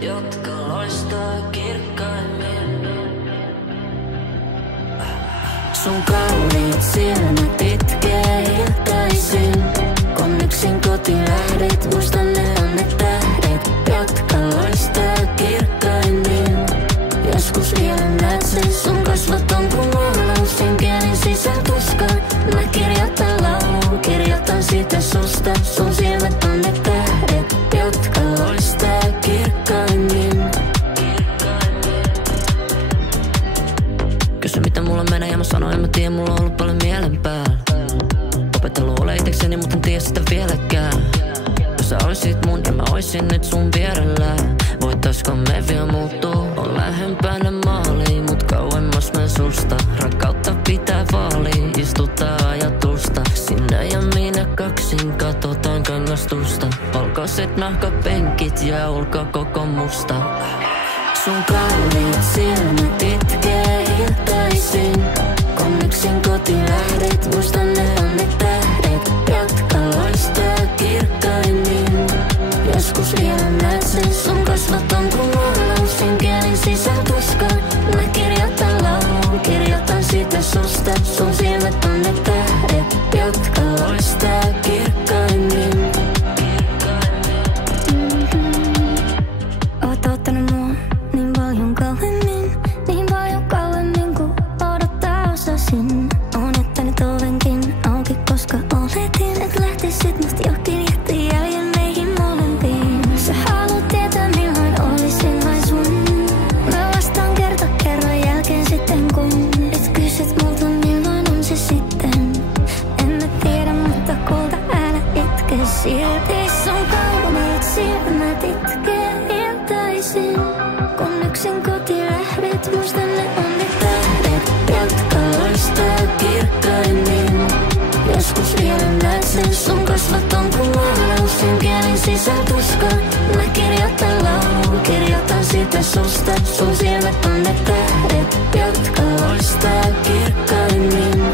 jotka loistaa kirkkaimmin. Sun kauniit silmät itkee iltaisin, kun yksin koti lähdet. Muistan ne on ne tähdet, jotka loistaa kirkkaimmin. Joskus vielä näet sen, sun kasvot on kun nuolaus, kielin sisään tuskaan. Mä kirjoitan laulun, kirjoitan siitä susta. Sun silmät on ne tähdet, jotka loistaa kirkkaimmin. Kysy mitä mulla menee ja mä sanoin en mä tiedä, mulla on ollut paljon mielen päällä. Opetellut ole itekseni, mut en tiedä sitä vieläkään. Jos sä oisit mun ja mä oisin nyt sun vierellä, voitaisko me vielä muuttuu? On lähempänä maaliin, mut kauemmas mä susta. Rakkautta pitää vaalia, istuttaa ajatusta. Sinä ja minä kaksin katsotaan kangastusta. Valkoiset nahkapenkit ja ulko koko musta. Sun kauniit silmät itkee iltaisin, kun yksin koti lähdet. Muistan ne on ne tähdet, jotka loistaa kirkkaimmin. Joskus vielä näet sen, sun kasvot on kun nuolaus, kielin sisään tuskaan. Mä kirjoitan laulun, kirjoitan siitä susta. Sun silmät on ne tähdet, jotka loistaa kirkkaimmin. Oot ottanut mua niin paljon kauemmin, niin paljon kauemmin kuin odottaa osasin. Oon jättänyt ovenkin auki, koska oletin, et lähtisit musta johonkin jätti jäljen meihin molempiin. Sä haluat tietää milloin olisin vain sun. Mä vastaan kerta kerran jälkeen sitten kun et kysyt multa milloin on se sitten. En mä tiedä, mutta kulta älä itke silti. Sun kauniit silmät itkee iltaisin, kun yksin koti lähdet. Muistan ne on ne tähdet, jotka loistaa kirkkaimmin. Joskus vielä näet sen, sun kasvot on kun nuolaus, kielin sisään tuskaan. Mä kirjoitan laulun, kirjoitan siitä susta. Sun silmät on ne tähdet, jotka loistaa kirkkaimmin.